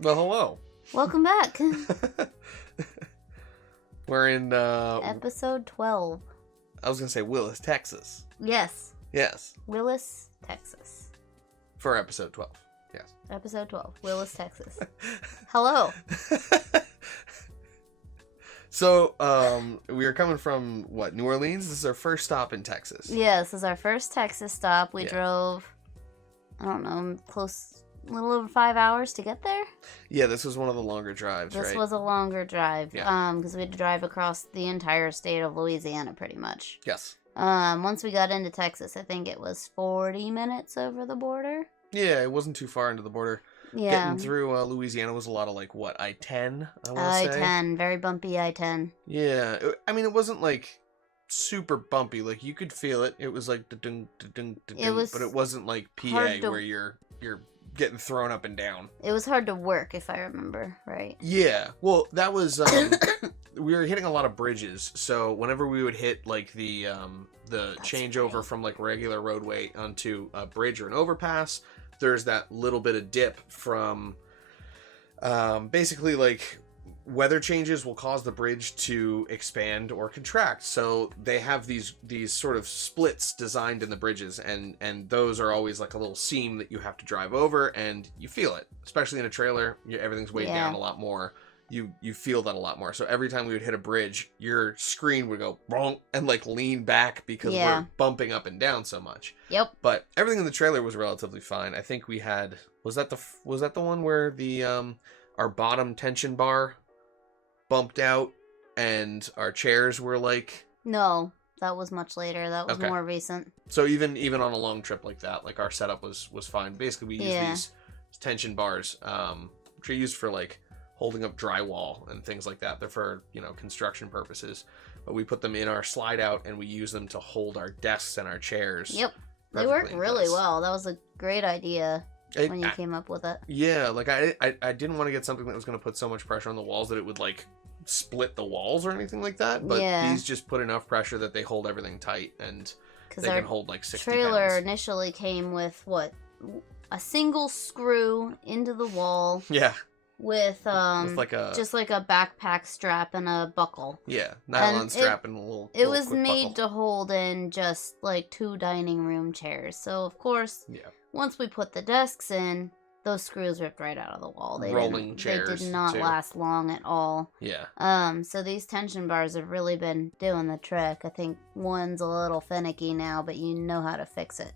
Well, hello. Welcome back. We're in, Episode 12. I was going to say Willis, Texas. Yes. Yes. Willis, Texas. For episode 12. Yes. Episode 12. Willis, Texas. Hello. So, we are coming from, New Orleans? This is our first stop in Texas. Yeah, this is our first Texas stop. We drove, I don't know, a little over 5 hours to get there. Yeah, this was one of the longer drives, right? This was a longer drive. Yeah. Because we had to drive across the entire state of Louisiana, pretty much. Yes. Once we got into Texas, I think it was 40 minutes over the border. Yeah, it wasn't too far into the border. Yeah. Getting through Louisiana was a lot of, I-10, I want to say. I-10, very bumpy I-10. Yeah, I mean, it wasn't, super bumpy. You could feel it. It was, da-dung, da-dung, da-dung, but it wasn't, PA where you're getting thrown up and down. It was hard to work, if I remember right. Yeah, well, that was, we were hitting a lot of bridges, so whenever we would hit, the changeover from, regular roadway onto a bridge or an overpass, there's that little bit of dip from, basically, weather changes will cause the bridge to expand or contract. So they have these sort of splits designed in the bridges, and those are always a little seam that you have to drive over, and you feel it, especially in a trailer. Everything's weighed down a lot more. You feel that a lot more. So every time we would hit a bridge, your screen would go bonk and lean back because we're bumping up and down so much. Yep. But everything in the trailer was relatively fine. I think we had was that the one where the our bottom tension bar bumped out and our chairs were No, that was much later. That was more recent. So even on a long trip like that, our setup was fine. Basically, we used these tension bars, which are used for holding up drywall and things like that. They're for, construction purposes. But we put them in our slide out and we use them to hold our desks and our chairs. Yep. They worked really well. That was a great idea when you came up with it. Yeah, I didn't want to get something that was going to put so much pressure on the walls that it would split the walls or anything like that. But these just put enough pressure that they hold everything tight and they can hold 60 trailer pounds. Initially came with a single screw into the wall. Yeah. With just a backpack strap and a buckle. Yeah, nylon strap and a little. It was buckle. made to hold in just 2 dining room chairs. So of course, once we put the desks in, those screws ripped right out of the wall. They did not last long at all. Yeah. So these tension bars have really been doing the trick. I think one's a little finicky now, but you know how to fix it.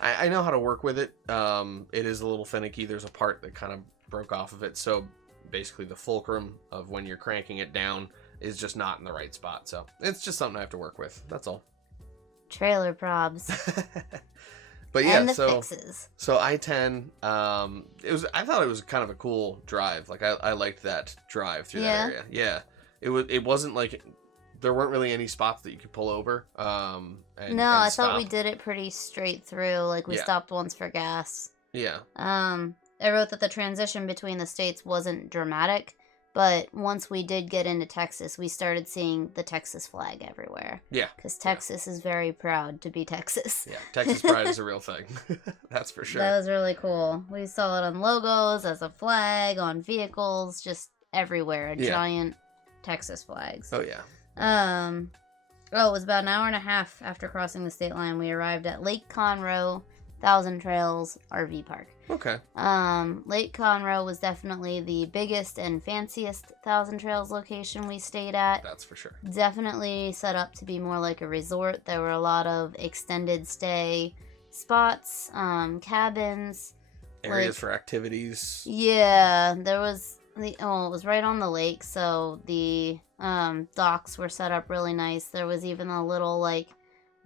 I know how to work with it. It is a little finicky. There's a part that kind of broke off of it, so basically the fulcrum of when you're cranking it down is just not in the right spot, so it's just something I have to work with. That's all. Trailer probs. But yeah, and the fixes. So I-10, I thought it was kind of a cool drive. I liked that drive through that area. Yeah, it wasn't there weren't really any spots that you could pull over. I thought we did it pretty straight through. We stopped once for gas. Yeah. I wrote that the transition between the states wasn't dramatic, but once we did get into Texas, we started seeing the Texas flag everywhere. Yeah. Because Texas is very proud to be Texas. Yeah, Texas pride is a real thing. That's for sure. That was really cool. We saw it on logos, as a flag, on vehicles, just everywhere. Giant Texas flags. Oh, yeah. It was about an hour and a half after crossing the state line. We arrived at Lake Conroe, Thousand Trails RV Park. Okay. Lake Conroe was definitely the biggest and fanciest Thousand Trails location we stayed at. That's for sure. Definitely set up to be more like a resort. There were a lot of extended stay spots, cabins. Areas for activities. Yeah, there was it was right on the lake, so the docks were set up really nice. There was even a little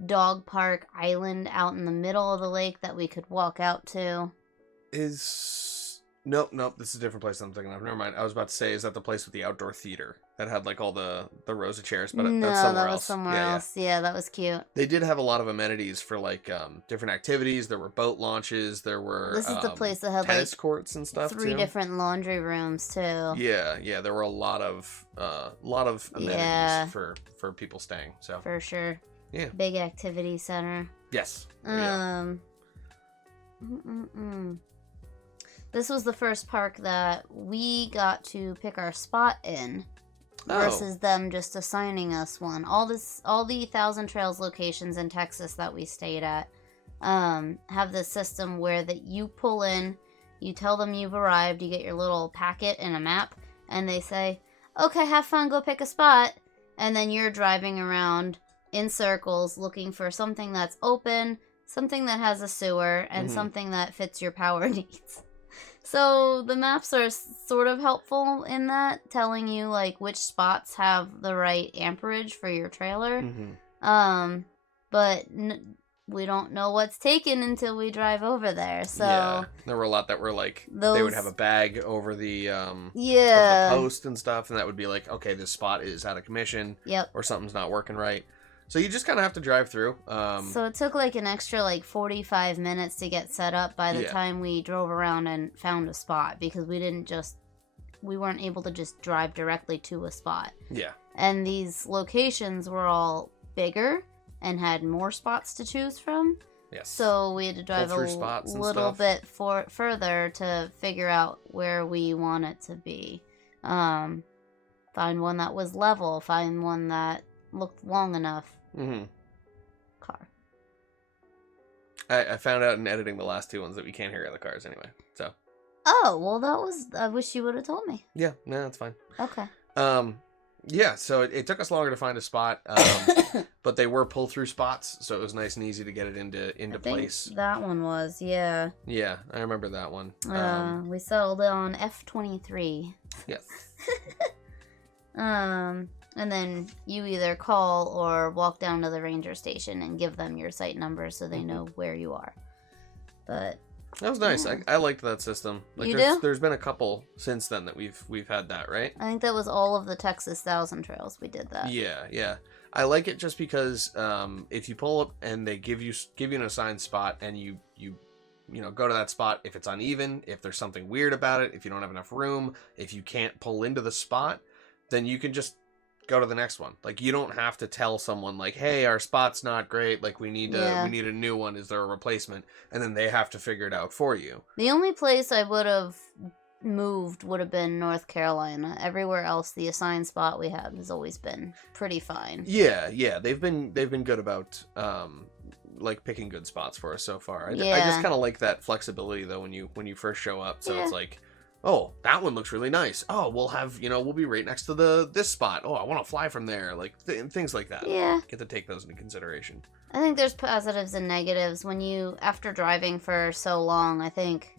dog park island out in the middle of the lake that we could walk out to. Nope, this is a different place I'm thinking of. Never mind. I was about to say, is that the place with the outdoor theater that had all the rows of chairs? But no, that's somewhere that was else. Somewhere else. Yeah, that was cute. They did have a lot of amenities for different activities. There were boat launches. There were this is the place that had tennis courts and stuff. 3 different laundry rooms too. Yeah. There were a lot of amenities for people staying. So for sure. Yeah. Big activity center. Yes. this was the first park that we got to pick our spot in versus them just assigning us one. All the Thousand Trails locations in Texas that we stayed at have this system where that you pull in, you tell them you've arrived, you get your little packet and a map, and they say, okay, have fun, go pick a spot. And then you're driving around in circles looking for something that's open, something that has a sewer, and something that fits your power needs. So the maps are sort of helpful in that, telling you like which spots have the right amperage for your trailer. But we don't know what's taken until we drive over there. So yeah, there were a lot that were like they would have a bag over the over yeah, the post and stuff, and that would be like, okay, this spot is out of commission, yep, or something's not working right. So you just kind of have to drive through. So it took like an extra like 45 minutes to get set up by the time we drove around and found a spot, because we weren't able to just drive directly to a spot. Yeah. And these locations were all bigger and had more spots to choose from. Yes. So we had to drive a little bit further to figure out where we want it to be. Find one that was level, find one that looked long enough. Car. I found out in editing the last two ones that we can't hear other cars anyway. So. Oh, well, I wish you would have told me. Yeah, no, that's fine. Okay. Yeah, so it took us longer to find a spot, but they were pull-through spots, so it was nice and easy to get it into place. That one was, yeah. Yeah, I remember that one. We settled on F23. Yes. And then you either call or walk down to the ranger station and give them your site number so they know where you are. But that was nice. Yeah. I liked that system. Like, there's been a couple since then that we've had that, right? I think that was all of the Texas Thousand Trails. We did that. Yeah. I like it just because if you pull up and they give you an assigned spot and you go to that spot, if it's uneven, if there's something weird about it, if you don't have enough room, if you can't pull into the spot, then you can just go to the next one. Like, you don't have to tell someone like, hey, our spot's not great, like we need a new one, is there a replacement? And then they have to figure it out for you. The only place I would have moved would have been North Carolina. Everywhere else, the assigned spot we had has always been pretty fine. Yeah, they've been good about like picking good spots for us so far. I just kind of like that flexibility though when you first show up. So it's like, oh, that one looks really nice. Oh, we'll be right next to this spot. Oh, I want to fly from there. Like things like that. Yeah. Get to take those into consideration. I think there's positives and negatives. When after driving for so long, I think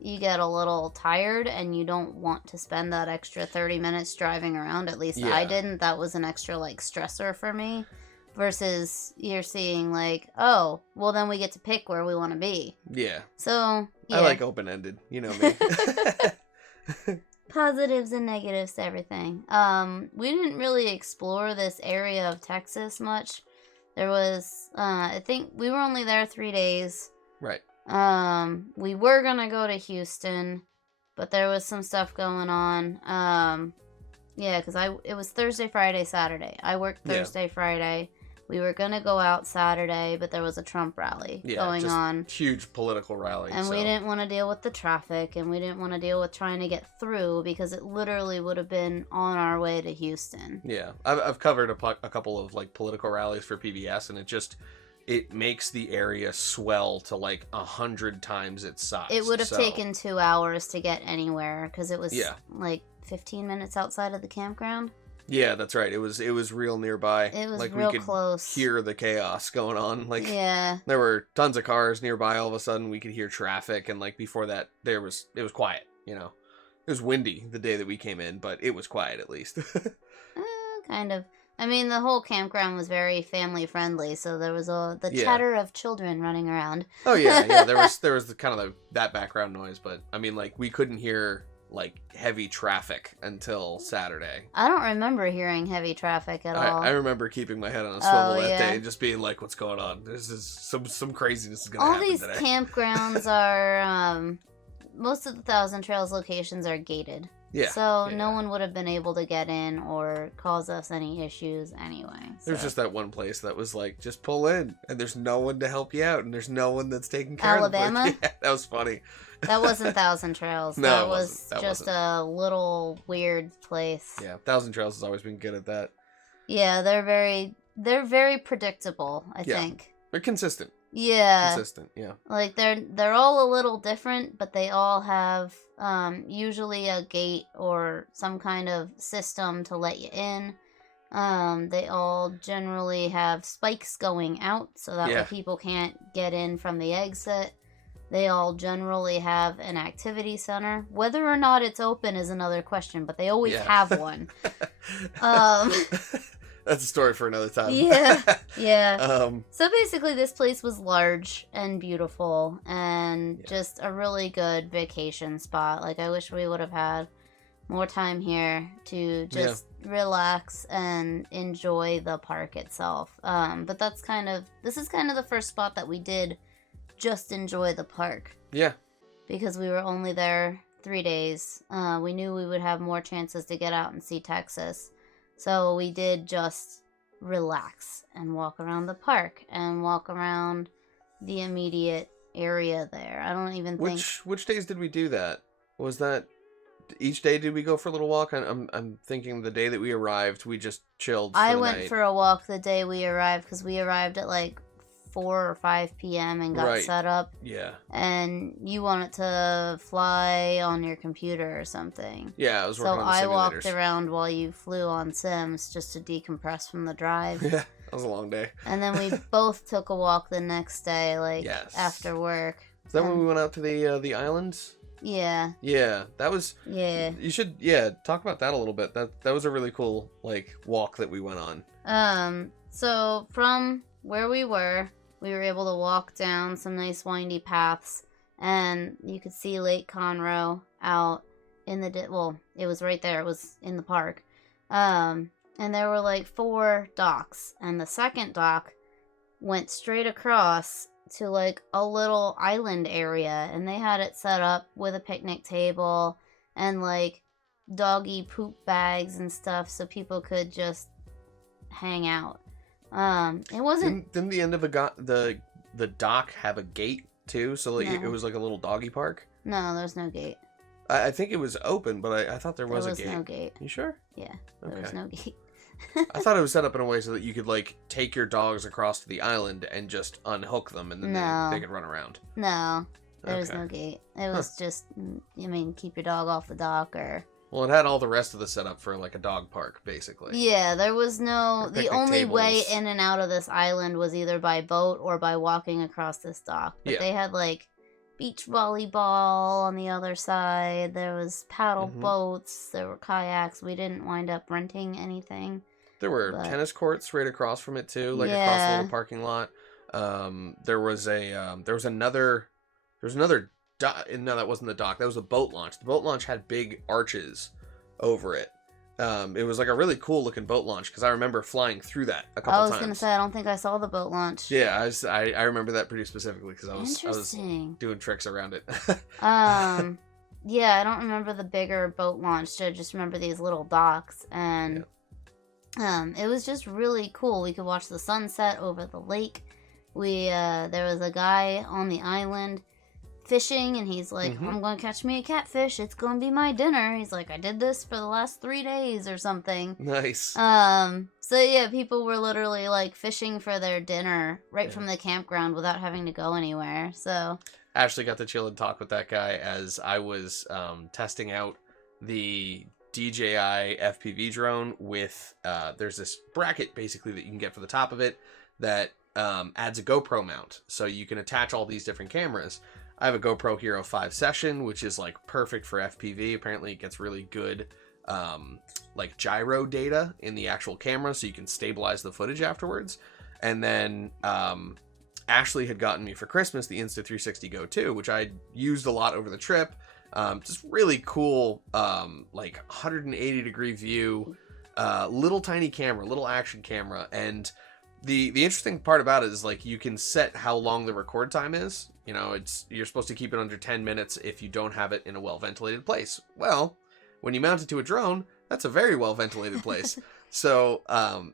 you get a little tired and you don't want to spend that extra 30 minutes driving around. At least I didn't. That was an extra like stressor for me. Versus you're seeing like, oh, well then we get to pick where we want to be. Yeah. So, yeah. I like open-ended. You know me. Positives and negatives to everything. We didn't really explore this area of Texas much. There was, I think we were only there 3 days. Right. We were gonna go to Houston, but there was some stuff going on. Yeah, because it was Thursday, Friday, Saturday. I worked Thursday, Friday. We were gonna go out Saturday, but there was a Trump rally going on. Huge political rally. And we didn't want to deal with the traffic, and we didn't want to deal with trying to get through, because it literally would have been on our way to Houston. Yeah, I've covered a couple of like political rallies for PBS, and it makes the area swell to like 100 times its size. It would have taken 2 hours to get anywhere, because it was like 15 minutes outside of the campground. Yeah, that's right. It was real nearby. It was like real we could close. Hear the chaos going on. Like, yeah, there were tons of cars nearby. All of a sudden, we could hear traffic, and like before that, it was quiet. You know, it was windy the day that we came in, but it was quiet at least. Kind of. I mean, the whole campground was very family friendly, so there was the chatter of children running around. Oh yeah. There was the kind of that background noise, but I mean, like we couldn't hear like heavy traffic until Saturday. I don't remember hearing heavy traffic at all. I remember keeping my head on a swivel that day and just being like, what's going on? This is some craziness is going to happen today. All these campgrounds are, most of the Thousand Trails locations are gated. Yeah. So yeah, no yeah. one would have been able to get in or cause us any issues anyway. There's so. just that one place that was like, just pull in, and there's no one to help you out, and there's no one that's taking care Alabama? of the place. Yeah, that was funny. That wasn't Thousand Trails. No, that it was wasn't. That just wasn't. a little weird place. Yeah, Thousand Trails has always been good at that. Yeah, they're very predictable, I Yeah. think. They're consistent. Yeah. Consistent, yeah. Like they're all a little different, but they all have usually a gate or some kind of system to let you in. They all generally have spikes going out so that way people can't get in from the exit. They all generally have an activity center. Whether or not it's open is another question, but they always have one. That's a story for another time. Yeah. So basically this place was large and beautiful and just a really good vacation spot. Like, I wish we would have had more time here to just relax and enjoy the park itself. But this is kind of the first spot that we did just enjoy the park. Yeah. Because we were only there 3 days. We knew we would have more chances to get out and see Texas. So we did just relax and walk around the park and walk around the immediate area there. I don't even think... Which days did we do that? Was that... Each day did we go for a little walk? I'm thinking the day that we arrived, we just chilled for the night. I went for a walk the day we arrived because we arrived at like 4 or 5 p.m. and got set up. Yeah. And you wanted to fly on your computer or something. Yeah, I was working on the simulators. So I walked around while you flew on Sims just to decompress from the drive. Yeah, that was a long day. And then we both took a walk the next day, like after work. Is that when we went out to the islands? Yeah. Yeah, that was... Yeah. You should, talk about that a little bit. That was a really cool, like, walk that we went on. So from where we were able to walk down some nice windy paths, and you could see Lake Conroe out in the... it was right there. It was in the park. And there were like 4 docks, and the second dock went straight across to like a little island area, and they had it set up with a picnic table and like doggy poop bags and stuff so people could just hang out. It wasn't... Didn't the end of the dock have a gate too? So like it was like a little doggy park? No, there's no gate. I think it was open, but I thought there was a gate. There was no gate. You sure? Yeah, there was no gate. I thought it was set up in a way so that you could like take your dogs across to the island and just unhook them, and then they could run around. No, there was no gate. It was just, keep your dog off the dock or... Well, it had all the rest of the setup for like a dog park, basically. Yeah, there was no... The only tables. way in and out of this island was either by boat or by walking across this dock. But they had like beach volleyball on the other side. There was paddle boats. There were kayaks. We didn't wind up renting anything. There were tennis courts right across from it too, like across the little parking lot. There was another dock. No, that wasn't the dock. That was a boat launch. The boat launch had big arches over it. It was like a really cool looking boat launch because I remember flying through that a couple times. I was gonna say I don't think I saw the boat launch. Yeah, I remember that pretty specifically because I was doing tricks around it. Yeah, I don't remember the bigger boat launch. I just remember these little docks, and it was just really cool. We could watch the sunset over the lake. There was a guy on the island fishing, and he's like, I'm gonna catch me a catfish, it's gonna be my dinner. He's like, I did this for the last 3 days or something. Nice. So yeah, people were literally like fishing for their dinner right from the campground without having to go anywhere. So Ashley got to chill and talk with that guy as I was testing out the DJI FPV drone with there's this bracket basically that you can get for the top of it that adds a GoPro mount, so you can attach all these different cameras. I have a GoPro Hero 5 Session, which is like perfect for FPV. Apparently it gets really good like gyro data in the actual camera, so you can stabilize the footage afterwards. And then Ashley had gotten me for Christmas the Insta360 Go 2, which I used a lot over the trip. Just really cool, like 180 degree view, little tiny camera, little action camera. And the interesting part about it is like you can set how long the record time is. You're supposed to keep it under 10 minutes if you don't have it in a well ventilated place. Well, When you mount it to a drone, that's a very well ventilated place. So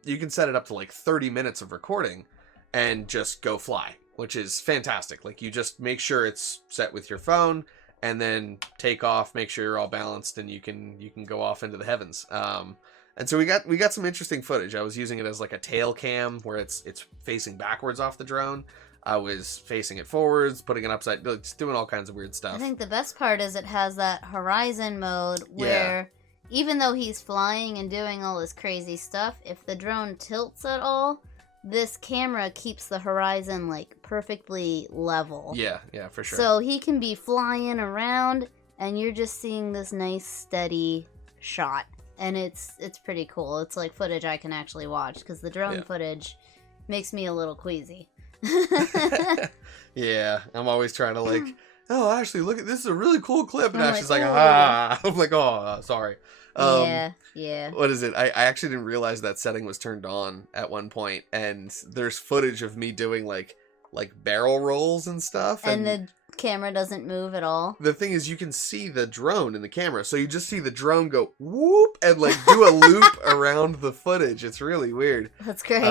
you can set it up to like 30 minutes of recording and just go fly, which is fantastic. Like you just make sure it's set with your phone and then take off, make sure you're all balanced, and you can go off into the heavens. And so we got some interesting footage. I was using it as like a tail cam where it's facing backwards off the drone. I was facing it forwards, putting it upside, just doing all kinds of weird stuff. I think the best part is it has that horizon mode where even though he's flying and doing all this crazy stuff, if the drone tilts at all, this camera keeps the horizon like perfectly level. Yeah, for sure. So he can be flying around and you're just seeing this nice steady shot. And it's pretty cool. It's like footage I can actually watch because the drone footage makes me a little queasy. Yeah, I'm always trying to like, oh, Ashley, look at this is a really cool clip, and I'm Ashley's like, like, "Oh." ah, I'm like, oh, sorry. Yeah. What is it? I actually didn't realize that setting was turned on at one point, and there's footage of me doing like barrel rolls and stuff, And the camera doesn't move at all. The thing is, you can see the drone in the camera, so you just see the drone go whoop and like do a loop around the footage. It's really weird. That's great.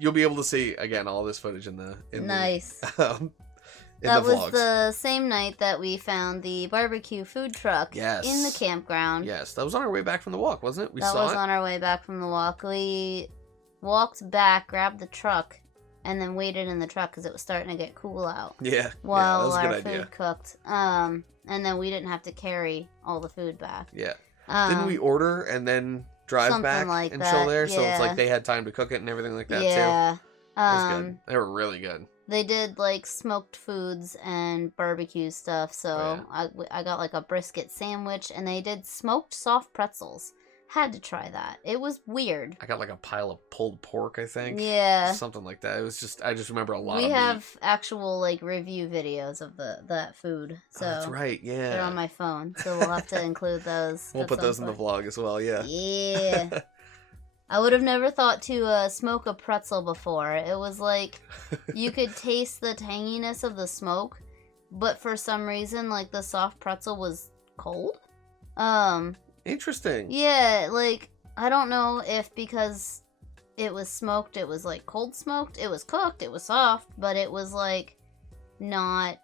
You'll be able to see again all this footage in the nice. In that the was vlogs. the same night that we found the barbecue food truck Yes. in the campground. Yes, that was on our way back from the walk, wasn't it? We That saw was it. on our way back from the walk. We walked back, grabbed the truck, and then waited in the truck because it was starting to get cool out. Yeah, While that was a our good idea. food cooked. And then we didn't have to carry all the food back. Yeah. Didn't we order and then drive something back like and that, chill there? So it's yeah. like they had time to cook it and everything like that too. Yeah. That was good. They were really good. They did like smoked foods and barbecue stuff. So I got like a brisket sandwich, and they did smoked soft pretzels. Had to try that. It was weird. I got like a pile of pulled pork, I think. Yeah. Something like that. It was just, I just remember a lot We of have meat. actual like review videos of that food. So Oh, that's right, yeah. they're on my phone, so we'll have to include those. We'll at put some those in the point. vlog as well, yeah. Yeah. I would have never thought to smoke a pretzel before. It was like you could taste the tanginess of the smoke, but for some reason, like the soft pretzel was cold. Interesting. Yeah, like I don't know if because it was smoked, it was like cold smoked. It was cooked, it was soft, but it was like not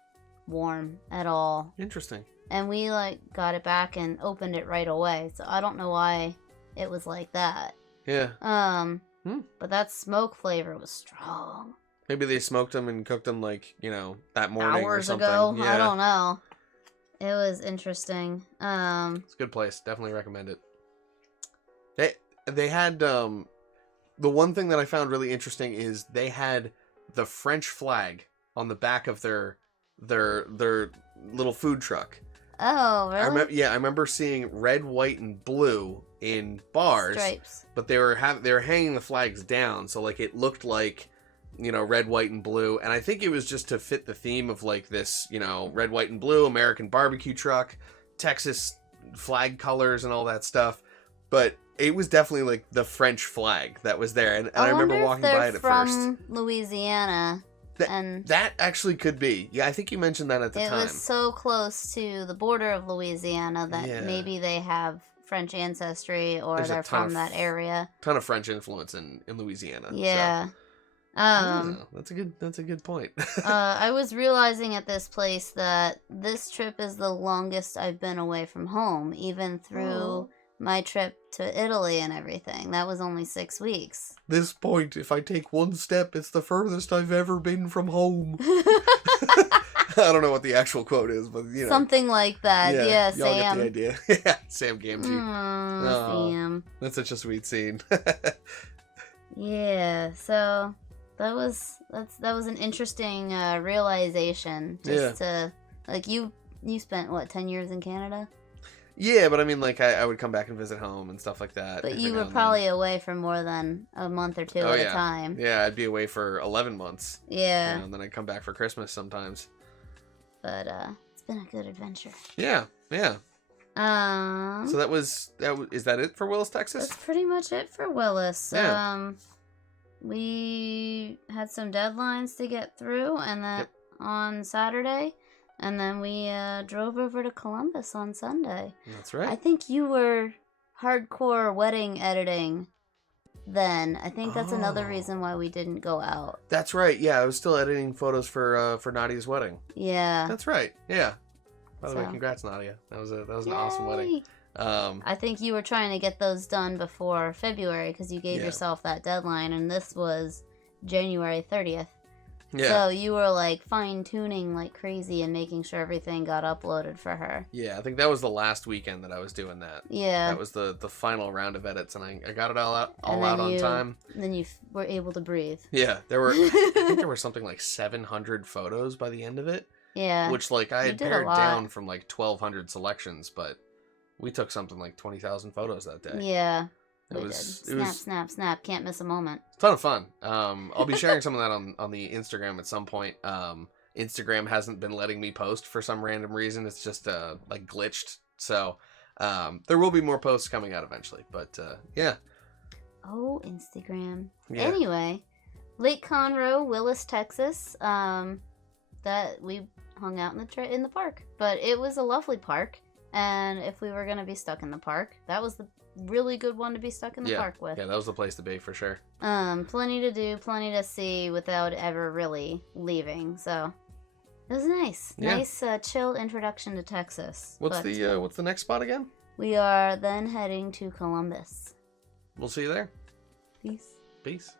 warm at all. Interesting. And we like got it back and opened it right away. So I don't know why it was like that. Yeah. But that smoke flavor was strong. Maybe they smoked them and cooked them like, that morning or Hours something. ago, Yeah. I don't know. It was interesting. It's a good place. Definitely recommend it. They had the one thing that I found really interesting is they had the French flag on the back of their little food truck. Oh, really? I remember seeing red, white, and blue in bars, Stripes. but they were hanging the flags down, so like it looked like red, white, and blue, and I think it was just to fit the theme of like this red, white, and blue American barbecue truck, Texas flag colors, and all that stuff. But it was definitely like the French flag that was there, and I remember walking by it at first. From Louisiana. That actually could be. Yeah, I think you mentioned that at the time. It was so close to the border of Louisiana that maybe they have French ancestry or they're from that area. Ton of French influence in Louisiana. Yeah. So. That's a good point. I was realizing at this place that this trip is the longest I've been away from home, even through my trip to Italy and everything. That was only 6 weeks. This point, if I take one step, it's the furthest I've ever been from home. I don't know what the actual quote is, but something like that. Yeah, y'all Sam. get the idea. Yeah, Sam Gamgee. Sam. That's such a sweet scene. Yeah, so that was an interesting realization. Just to like you spent what 10 years in Canada? Yeah, but I mean, like I would come back and visit home and stuff like that. But you were probably away for more than a month or two at a time. Yeah, I'd be away for 11 months. Yeah. And then I'd come back for Christmas sometimes. But it's been a good adventure. Yeah. So is that it for Willis, Texas? That's pretty much it for Willis. Yeah. We had some deadlines to get through, and then on Saturday, And then we drove over to Columbus on Sunday. That's right. I think you were hardcore wedding editing then. I think that's another reason why we didn't go out. That's right. Yeah, I was still editing photos for Nadia's wedding. Yeah. That's right. Yeah. By the way, congrats, Nadia. That was an awesome wedding. I think you were trying to get those done before February because you gave yourself that deadline, and this was January 30th. Yeah. So you were like fine tuning like crazy and making sure everything got uploaded for her. Yeah, I think that was the last weekend that I was doing that. Yeah. That was the final round of edits, and I got it all out on time. Then you were able to breathe. Yeah, I think there were something like 700 photos by the end of it. Yeah. Which like I had pared down from like 1,200 selections, but we took something like 20,000 photos that day. Yeah. It was snap. Can't miss a moment. A ton of fun. I'll be sharing some of that on the Instagram at some point. Instagram hasn't been letting me post for some random reason. It's just like glitched. So there will be more posts coming out eventually. But yeah. Oh, Instagram. Yeah. Anyway, Lake Conroe, Willis, Texas. That we hung out in the park, but it was a lovely park. And if we were gonna be stuck in the park, that was the really good one to be stuck in the park with. Yeah, that was the place to be for sure. Plenty to do, plenty to see without ever really leaving. So it was nice. Yeah. Nice chill introduction to Texas. What's the next spot again? We are then heading to Columbus. We'll see you there. Peace. Peace.